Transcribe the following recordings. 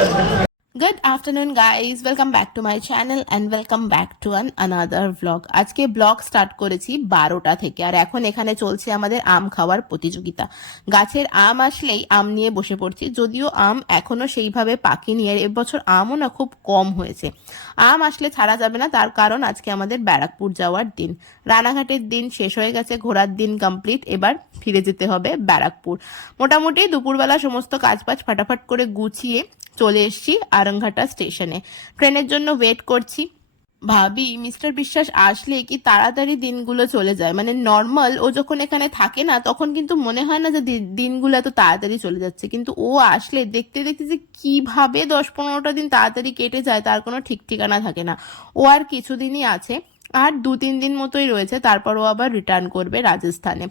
Good afternoon guys, welcome back to my channel and welcome back to another vlog. আজকে blog start করেছি 12টা থেকে আর এখন এখানে চলছে আমাদের আম খাওয়ার প্রতিযোগিতা। গাছের আম আসলেই আম নিয়ে বসে পড়ছি, যদিও আম এখনো সেইভাবে পাকেনি আর এবছর আমও না খুব কম হয়েছে। আম আসলে ছাড়া যাবে না, তার কারণ আজকে আমাদের ব্যারাকপুর যাওয়ার দিন। রানাঘাটের দিন শেষ হয়ে গেছে, ঘোরার দিন কমপ্লিট, এবার ফিরে যেতে হবে ব্যারাকপুর। মোটামুটি দুপুরবেলা সমস্ত কাজবাজ ফাটাফাট করে গুছিয়ে চলে এসেছি আরংঘাটা স্টেশনে। ট্রেনের জন্য ওয়েট করছি। ভাবি মিস্টার বিশ্বাস আসলে কি তাড়াতাড়ি দিনগুলো চলে যায়, মানে নর্মাল ও যখন এখানে থাকে না তখন কিন্তু মনে হয় না যে দিনগুলো এত তাড়াতাড়ি চলে যাচ্ছে, কিন্তু ও আসলে দেখতে দেখতে যে কিভাবে 10-15টা দিন তাড়াতাড়ি কেটে যায় তার কোনো ঠিক ঠিকানা থাকে না। ও আর কিছুদিনই আছে, আর 2-3 দিন মতোই রয়েছে, তারপর ও আবার রিটার্ন করবে রাজস্থানে।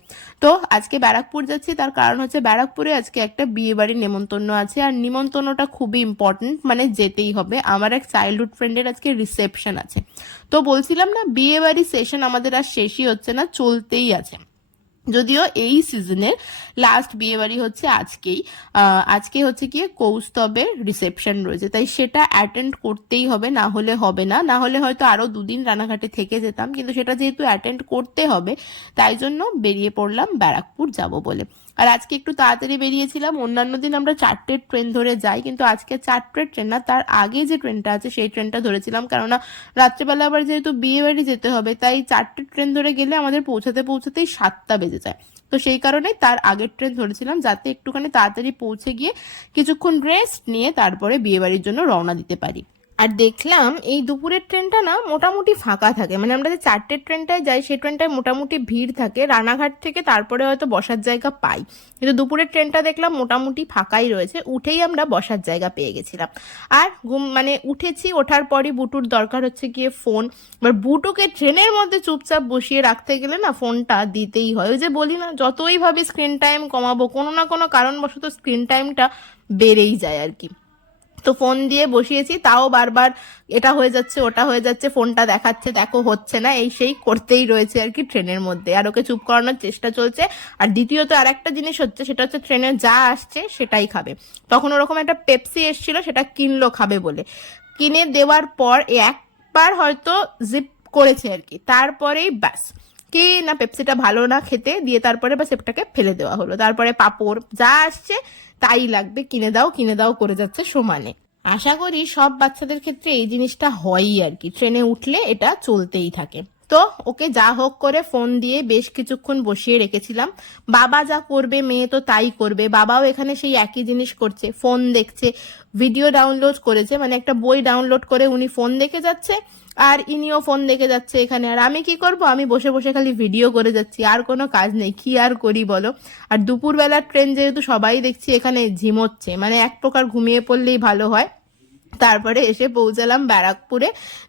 তো আজকে ব্যারাকপুর যাচ্ছি, তার কারণ হচ্ছে ব্যারাকপুরে আজকে একটা বিয়ে বাড়ির নেমন্তন্ন আছে, আর নিমন্ত্রণটা খুবই ইম্পর্টেন্ট, মানে যেতেই হবে। আমার এক চাইল্ডহুড ফ্রেন্ডের আজকে রিসেপশন আছে। তো বলছিলাম না, বিয়ে বাড়ির সেশন আমাদের আর শেষই হচ্ছে না, চলতেই আছে। যদিও এই সিজনের লাস্ট বিয়ে বাড়ি হচ্ছে আজকেই। আজকে হচ্ছে কি কৌস্তবের রিসেপশন রয়েছে, তাই সেটা অ্যাটেন্ড করতেই হবে, না হলে হবে না। না হলে হয়তো আরো 2 দিন রানাঘাটে থেকে যেতাম, কিন্তু সেটা যেহেতু অ্যাটেন্ড করতে হবে তাই জন্য বেরিয়ে পড়লাম ব্যারাকপুর যাব বলে। আর আজকে একটু তাড়াতাড়ি বেরিয়েছিলাম, অন্যান্য দিন আমরা 4টের ট্রেন ধরে যাই, কিন্তু আজকে 4টের ট্রেন না, তার আগে যে ট্রেনটা আছে সেই ট্রেনটা ধরেছিলাম, কেননা রাত্রেবেলা আবার যেহেতু বিয়ে বাড়ি যেতে হবে তাই 4টের ট্রেন ধরে গেলে আমাদের পৌঁছাতেই 7টা বেজে যায়। তো সেই কারণে তার আগের ট্রেন ধরেছিলাম, যাতে একটুখানি তাড়াতাড়ি পৌঁছে গিয়ে কিছুক্ষণ রেস্ট নিয়ে তারপরে বিয়ে বাড়ির জন্য রওনা দিতে পারি। আর দেখলাম এই দুপুরের ট্রেনটা না মোটামুটি ফাঁকা থাকে, মানে আমরা যে 4টের ট্রেনটায় যাই সেই ট্রেনটায় মোটামুটি ভিড় থাকে, রানাঘাট থেকে তারপরে হয়তো বসার জায়গা পাই, কিন্তু দুপুরের ট্রেনটা দেখলাম মোটামুটি ফাঁকাই রয়েছে, উঠেই আমরা বসার জায়গা পেয়ে গেছিলাম। আর মানে উঠেছি, ওঠার পরই বুটুর দরকার হচ্ছে গিয়ে ফোন। এবার বুটুকে ট্রেনের মধ্যে চুপচাপ বসিয়ে রাখতে গেলে না ফোনটা দিতেই হয়। ওই যে বলি না, যতই ভাবি স্ক্রিন টাইম কমাবো, কোনো না কোনো কারণবশত স্ক্রিন টাইমটা বেড়েই যায় আর কি। তো ফোন দিয়ে বসিয়েছি, তাও বারবার এটা হয়ে যাচ্ছে ওটা হয়ে যাচ্ছে, ফোনটা দেখাচ্ছে দেখো হচ্ছে না, এই সেই করতেই রয়েছে আর কি ট্রেনের মধ্যে। আর ওকে চুপ করানোর চেষ্টা চলছে। আর দ্বিতীয়ত আর একটা জিনিস হচ্ছে, সেটা হচ্ছে ট্রেনে যা আসছে সেটাই খাবে। তখন ওরকম একটা পেপসি এসেছিল, সেটা কিনলো খাবে বলে, কিনে দেওয়ার পর একবার হয়তো জিপ করেছে আর কি, তারপরেই ব্যাস কি না পেপসিটা ভালো না খেতে দিয়ে তারপরে বা সেটাকে ফেলে দেওয়া হলো। তারপরে পাঁপড় যা আসছে তাই লাগবে, কিনে দাও করে যাচ্ছে সমানে। আশা করি সব বাচ্চাদের ক্ষেত্রে এই জিনিসটা হয়ই আর কি, ট্রেনে উঠলে এটা চলতেই থাকে। তো ওকে যা হোক করে ফোন দিয়ে বেশ কিছুক্ষণ বসিয়ে রেখেছিলাম। বাবা যা করবে মেয়ে তো তাই করবে, বাবাও এখানে সেই একই জিনিস করছে, ফোন দেখছে, ভিডিও ডাউনলোড করেছে, মানে একটা বই ডাউনলোড করে উনি ফোন দেখে যাচ্ছে আর ইনিও ফোন দেখে যাচ্ছে এখানে। আর আমি কি করব, আমি বসে বসে খালি ভিডিও করে যাচ্ছি, আর কোনো কাজ নেই, কি আর করি বলো। আর দুপুরবেলার ট্রেন যেহেতু সবাই দেখছি এখানে ঝিমোচ্ছে, মানে এক প্রকার ঘুমিয়ে পড়লেই ভালো হয়। তারপরে এসে পৌঁছালাম ব্যারাকপুরে।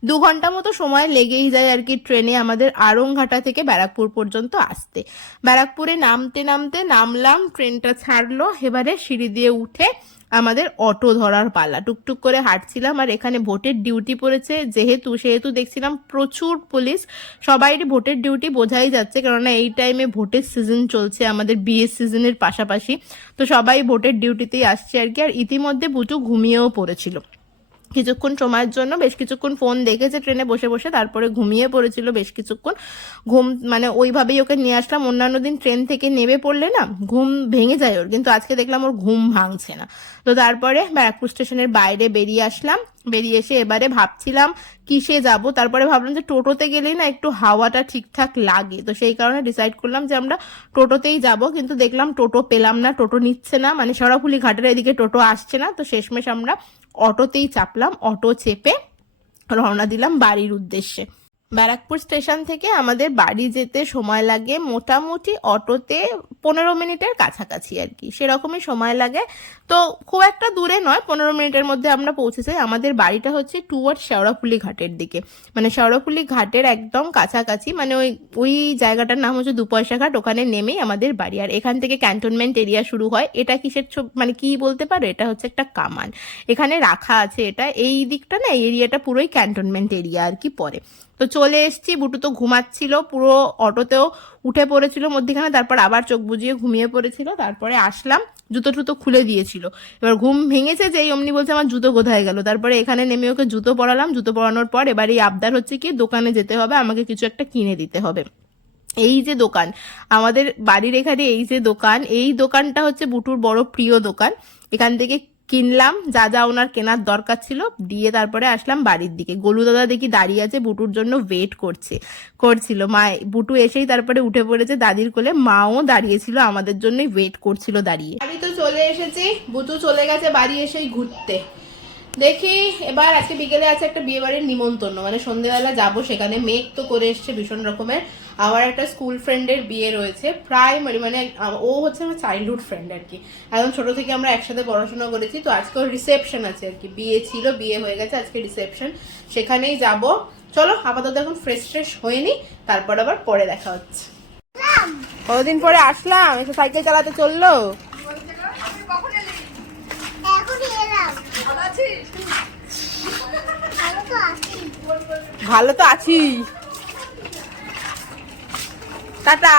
2 ঘন্টা মতো সময় লেগেই যায় আর কি ট্রেনে আমাদের আরংঘাটা থেকে ব্যারাকপুর পর্যন্ত আসতে। ব্যারাকপুরে নামতে নামতে নামলাম, ট্রেনটা ছাড়লো, এবারে সিঁড়ি দিয়ে উঠে আমাদের অটো ধরার পালা। টুকটুক করে হাঁটছিলাম, আর এখানে ভোটের ডিউটি পড়েছে সেহেতু দেখছিলাম প্রচুর পুলিশ। সবাইরই ভোটের ডিউটি বোঝাই যাচ্ছে, কেননা এই টাইমে ভোটের সিজন চলছে আমাদের বিয়ের সিজনের পাশাপাশি, তো সবাই ভোটের ডিউটিতেই আসছে আর কি। আর ইতিমধ্যে বুটু ঘুমিয়েও পড়েছিল কিছুক্ষণ সময়ের জন্য, বেশ কিছুক্ষণ ফোন দেখেছে ট্রেনে বসে বসে, তারপরে ঘুমিয়ে পড়েছিল বেশ কিছুক্ষণ। ঘুম মানে ওইভাবেই ওকে নিয়ে আসলাম। অন্যান্য দিন ট্রেন থেকে নেমে পড়লে না ঘুম ভেঙে যায় ওর, কিন্তু আজকে দেখলাম ওর ঘুম ভাঙছে না। তো তারপরে ব্যারাকপুর স্টেশনের বাইরে বেরিয়ে আসলাম। বেরিয়ে এসে এবারে ভাবছিলাম কিসে যাব, তারপরে ভাবলাম যে টোটোতে গেলেই না একটু হাওয়াটা ঠিকঠাক লাগে, তো সেই কারণে ডিসাইড করলাম যে আমরা টোটোতেই যাব। কিন্তু দেখলাম টোটো পেলাম না, টোটো নিচ্ছে না, মানে সরাফুলি ঘাটের এদিকে টোটো আসছে না। তো শেষমেশ আমরা অটোতেই চাপলাম, অটো চেপে রওনা দিলাম বাড়ির উদ্দেশ্যে। ব্যারাকপুর স্টেশন থেকে আমাদের বাড়ি যেতে সময় লাগে মোটামুটি অটোতে 15 মিনিটের কাছাকাছি আর কি, সেরকমই সময় লাগে। তো খুব একটা দূরে নয়, 15 মিনিটের মধ্যে আমরা পৌঁছে যাই। আমাদের বাড়িটা হচ্ছে টুয়ার্ড শেওড়াফুলি ঘাটের দিকে, মানে শেওড়াফুলি ঘাটের একদম কাছাকাছি, মানে ওই জায়গাটার নাম হচ্ছে 2 পয়সা ঘাট, ওখানে নেমেই আমাদের বাড়ি। আর এখান থেকে ক্যান্টনমেন্ট এরিয়া শুরু হয়। এটা কিসের মানে কি বলতে পারো, এটা হচ্ছে একটা কামান, এখানে রাখা আছে এটা। এই দিকটা না, এই এরিয়াটা পুরোই ক্যান্টনমেন্ট এরিয়া আর কি পরে। তো চলে এসছি, বুটু তো ঘুমাচ্ছিল, পুরো অটোতেও উঠে পড়েছিল মধ্যখানে, তারপর আবার চোখ বুজিয়ে ঘুমিয়ে পড়েছিল। তারপরে আসলাম, জুতো টুতো খুলে দিয়েছিল। এবার ঘুম ভেঙেছে যেই অমনি বলছে আমার জুতো কোথায় গেল। তারপরে এখানে নেমে ওকে জুতো পরালাম, জুতো পরানোর পর এবার এই আবদার হচ্ছে কি দোকানে যেতে হবে, আমাকে কিছু একটা কিনে দিতে হবে। এই যে দোকান, আমাদের বাড়ির এখানে এই যে দোকান, এই দোকানটা হচ্ছে বুটুর বড় প্রিয় দোকান। এখান থেকে কিনলাম যা যা ওনার কেনার দরকার ছিল, দিয়ে তারপরে আসলাম বাড়ির দিকে। গোলু দাদা দেখি দাঁড়িয়ে আছে, বুটুর জন্য ওয়েট করছিল মা। বুটু এসেই তারপরে উঠে পড়েছে দাদির কোলে, মাও দাঁড়িয়েছিল আমাদের জন্যই ওয়েট করছিল দাঁড়িয়ে। বাড়ি তো চলে এসেছি, বুটু চলে গেছে বাড়ি এসেই ঘুরতে। দেখি এবার আজকে বিকেলে আছে একটা বিয়ে বাড়ির নিমন্ত্রণ, মানে সন্ধ্যেবেলা যাব সেখানে। মেঘ তো করে এসছে ভীষণ রকমের। আমার একটা স্কুল ফ্রেন্ডের বিয়ে রয়েছে, প্রাইমারি, মানে ও হচ্ছে আমার চাইল্ডহুড ফ্রেন্ড আর কি। একদম ছোট থেকে আমরা একসাথে পড়াশোনা করেছি। তো আজকে ওর রিসেপশন আছে আর কি, বিয়ে ছিল, বিয়ে হয়ে গেছে, আজকে রিসেপশন, সেখানেই যাব। চলো আপাতত এখন ফ্রেশ হয়ে নি, তারপর আবার পরে দেখা হচ্ছে। কতদিন পরে আসলাম, একটু সাইকেল চালাতে চললো। ভালো তো আছি, টাটা,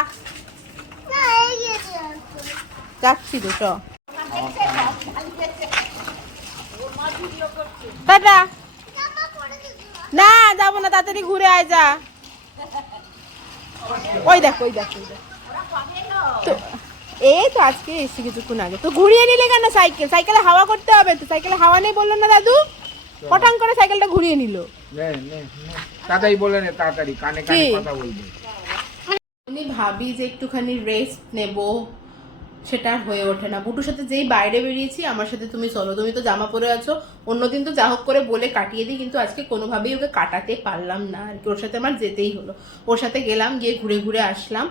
যাচ্ছি তো চ, টাটা। না যাবো না, তাড়াতাড়ি ঘুরে আয় যা। ওই দেখ ওই দেখ ওই দেখ, তো এই তো আজকে এসছি কিছুক্ষণ আগে। তো ঘুরিয়ে নিলে কেন সাইকেল? সাইকেলে হাওয়া করতে হবে তো, সাইকেলে হাওয়া নেই বললো না দাদু, পটাং করে সাইকেলটা ঘুরিয়ে নিল। তাড়াতাড়ি বলে নে, তাড়াতাড়ি কানে কানে কথা বলবে। আমি ভাবি যে একটুখানি রেস্ট নেব, সেটা আর হয়ে ওঠে না। বুটুর সাথে যেই বাইরে বেরিয়েছি, আমার সাথে তুমি চলো, তুমি তো জামা পরে আছো। অন্যদিন তো যা হোক করে বলে কাটিয়ে দিই, কিন্তু আজকে কোনোভাবেই ওকে কাটাতে পারলাম না আর কি। ওর সাথে আমার যেতেই হলো। ওর সাথে গেলাম, গিয়ে ঘুরে ঘুরে আসলাম।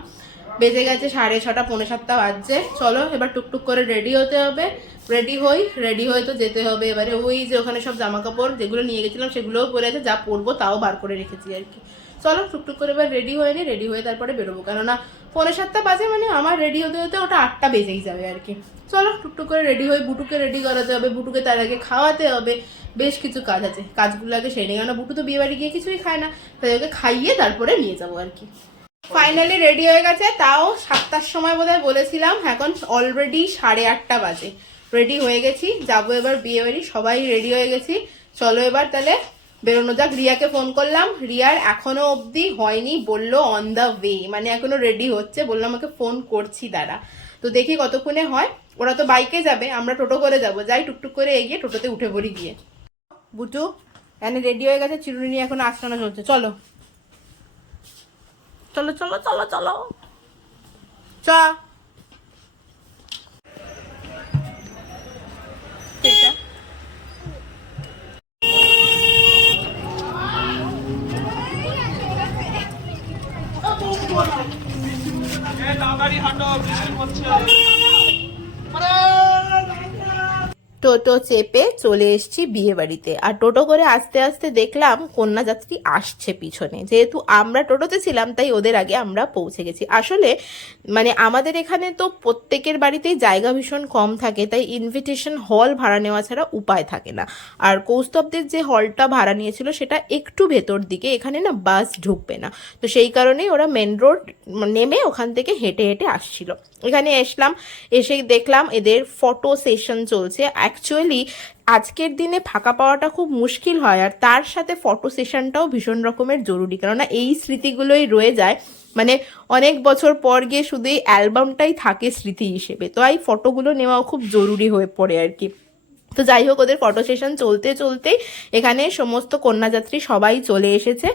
বেজে গেছে 6:30, 6:45 বাজছে। চলো এবার টুকটুক করে রেডি হতে হবে। রেডি হয়ে তো যেতে হবে এবারে। ওই যে ওখানে সব জামা কাপড় যেগুলো নিয়ে গেছিলাম সেগুলোও পরে আছে, যা পরবো তাও বার করে রেখেছি আর কি। চলো টুকটুক করে এবার রেডি হয়ে নি, রেডি হয়ে তারপরে বেরোবো, কেননা 6:45 বাজে, মানে আমার রেডি হতে হতে ওটা 8টা বেজেই যাবে আর কি। চলো টুকটুক করে রেডি হয়ে বুটুকে রেডি করাতে হবে, বুটুকে তার আগে খাওয়াতে হবে, বেশ কিছু কাজ আছে, কাজগুলো আগে সেরে নিই। কেননা বুটু তো বিয়ে বাড়ি গিয়ে কিছুই খায় না, তাই ওকে খাইয়ে তারপরে নিয়ে যাবো আর কি। ফাইনালি রেডি হয়ে গেছে, তাও 7টার সময় বোধহয় বলেছিলাম, এখন অলরেডি 8:30 বাজে। রেডি হয়ে গেছি, যাবো এবার বিয়ে বাড়ি, সবাই রেডি হয়ে গেছি। চলো এবার তাহলে বেরোনো যাক। রিয়াকে ফোন করলাম, রিয়ার এখনো অবধি হয়নি, বললো অন দ্য ওয়ে, মানে এখনো রেডি হচ্ছে, বললাম আমাকে ফোন করছি দাঁড়া। তো দেখি কতক্ষণে হয়। ওরা তো বাইকে যাবে, আমরা টোটো করে যাবো, যাই টুকটুক করে এগিয়ে টোটোতে উঠে পড়ি গিয়ে। বুটু এখানে রেডি হয়ে গেছে, চিরুনি নিয়ে এখন আসানো চলছে। চলো চলো চলো চলো চলো চ। তাড়াতাড়ি হাঁটো, বৃষ্টি পড়ছে। টোটো চেপে চলে এসেছি বিয়ে বাড়িতে। আর টোটো করে আস্তে আস্তে দেখলাম কন্যাযাত্রী আসছে পিছনে। যেহেতু আমরা টোটোতে ছিলাম তাই ওদের আগে আমরা পৌঁছে গেছি। আসলে মানে আমাদের এখানে তো প্রত্যেকের বাড়িতেই জায়গা ভীষণ কম থাকে, তাই ইনভিটেশন হল ভাড়া নেওয়া ছাড়া উপায় থাকে না। আর কৌস্তবদের যে হলটা ভাড়া নিয়েছিল সেটা একটু ভেতর দিকে, এখানে না বাস ঢুকবে না, তো সেই কারণেই ওরা মেন রোড নেমে ওখান থেকে হেঁটে হেঁটে আসছিল। এখানে এসেই দেখলাম এদের ফটো সেশন চলছে। অ্যাকচুয়ালি আজকের দিনে ফাঁকা পাওয়াটা খুব মুশকিল হয়, আর তার সাথে ফটো সেশনটাও ভীষণ রকমের জরুরি, কেননা এই স্মৃতিগুলোই রয়ে যায়। মানে অনেক বছর পর গিয়ে শুধু এই অ্যালবামটাই থাকে স্মৃতি হিসেবে, তো এই ফটোগুলো নেওয়াও খুব জরুরি হয়ে পড়ে আর কি। তো যাই হোক, ওদের ফটো সেশন চলতে চলতেই এখানে সমস্ত কন্যাযাত্রী সবাই চলে এসেছে।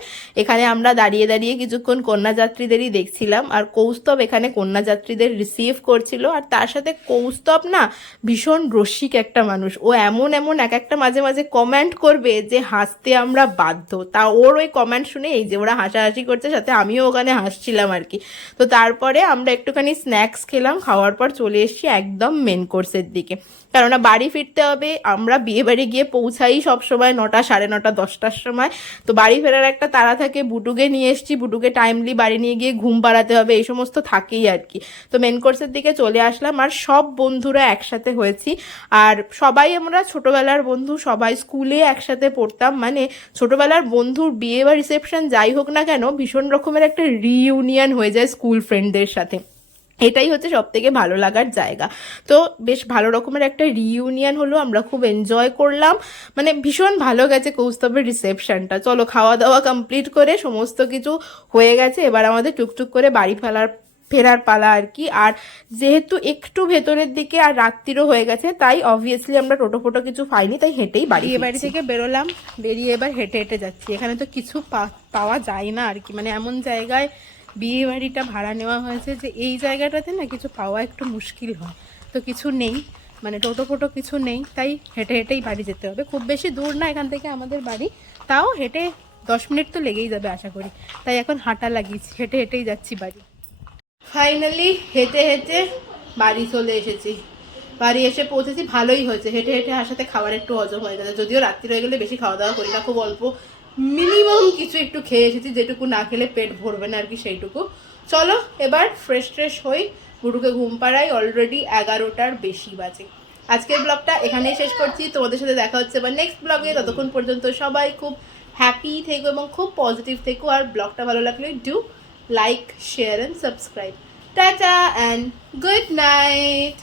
এখানে আমরা দাঁড়িয়ে দাঁড়িয়ে কিছুক্ষণ কন্যাযাত্রীদেরই দেখছিলাম, আর কৌস্তব এখানে কন্যাযাত্রীদের রিসিভ করছিল। আর তার সাথে কৌস্তব না ভীষণ রসিক একটা মানুষ, ও এমন এমন এক একটা মাঝে মাঝে কমেন্ট করবে যে হাসতে আমরা বাধ্য। তা ওর ওই কমেন্ট শুনে এই যে ওরা হাসাহাসি করছে, সাথে আমিও ওখানে হাসছিলাম আর কি। তো তারপরে আমরা একটুখানি স্ন্যাক্স খেলাম, খাওয়ার পর চলে এসেছি একদম মেন কোর্সের দিকে, কেননা বাড়ি ফিরতে হবে। আমরা বিয়ে বাড়ি গিয়ে পৌঁছাই সবসময় 9টা, 9:30, 10টার সময়। তো বাড়ি ফেরার একটা তাড়া থাকে, বুটুকে নিয়ে এসেছি, বুটুকে টাইমলি বাড়ি নিয়ে গিয়ে ঘুম পাড়াতে হবে, এই সমস্ত থাকেই আর কি। তো মেন কোর্সের দিকে চলে আসলাম, আর সব বন্ধুরা একসাথে হয়েছি। আর সবাই আমরা ছোটবেলার বন্ধু, সবাই স্কুলে একসাথে পড়তাম, মানে ছোটবেলার বন্ধুর বিয়ে বা রিসেপশন যাই হোক না কেন, ভীষণ রকমের একটা রিইউনিয়ন হয়ে যায় স্কুল ফ্রেন্ডদের সাথে। এটাই হচ্ছে সব থেকে ভালো লাগার জায়গা। তো বেশ ভালো রকমের একটা রিইউনিয়ন হলো, আমরা খুব এনজয় করলাম, মানে ভীষণ ভালো গেছে কৌস্তবের রিসেপশনটা। চলো খাওয়া দাওয়া কমপ্লিট করে সমস্ত কিছু হয়ে গেছে, এবার আমাদের টুকটুক করে বাড়ি ফেরার পালা আর কি। আর যেহেতু একটু ভেতরের দিকে আর রাত্রিরও হয়ে গেছে, তাই অবভিয়াসলি আমরা টোটো ফোটো কিছু পাইনি, তাই হেঁটেই বাড়ি থেকে বেরোলাম। বেরিয়ে এবার হেঁটে হেঁটে যাচ্ছি। এখানে তো কিছু পাওয়া যায় না আর কি, মানে এমন জায়গায় বিয়ে বাড়িটা ভাড়া নেওয়া হয়েছে যে এই জায়গাটাতে না কিছু পাওয়া একটু মুশকিল হয়। তো কিছু নেই, মানে টোটো ফোটো কিছু নেই, তাই হেঁটে হেঁটেই বাড়ি যেতে হবে। খুব বেশি দূর না এখান থেকে আমাদের বাড়ি, তাও হেঁটে 10 মিনিট তো লেগেই যাবে আশা করি। তাই এখন হাঁটা লাগিয়েছি, হেঁটে হেঁটেই যাচ্ছি বাড়ি। ফাইনালি হেঁটে হেঁটে বাড়ি চলে এসেছি। বাড়ি এসে পৌঁছেছি, ভালোই হয়েছে, হেঁটে হেঁটে আসাতে খাবার একটু হজম হয়ে গেছে। যদিও রাত্রি হয়ে গেলে বেশি খাওয়া দাওয়া করি না, খুব অল্প মিনিমাম কিছু একটু খেয়ে এসেছি, যেটুকু না খেলে পেট ভরবে না আর কি, সেইটুকু। চলো এবার ফ্রেশ হই, গুরুকে ঘুম পাড়াই, অলরেডি 11টার বেশি বাজে। আজকের ব্লগটা এখানেই শেষ করছি, তোমাদের সাথে দেখা হচ্ছে এবার নেক্সট ব্লগে। ততক্ষণ পর্যন্ত সবাই খুব হ্যাপি থেকো এবং খুব পজিটিভ থেকো। আর ব্লগটা ভালো লাগলে do like, share and subscribe. Tata and good night.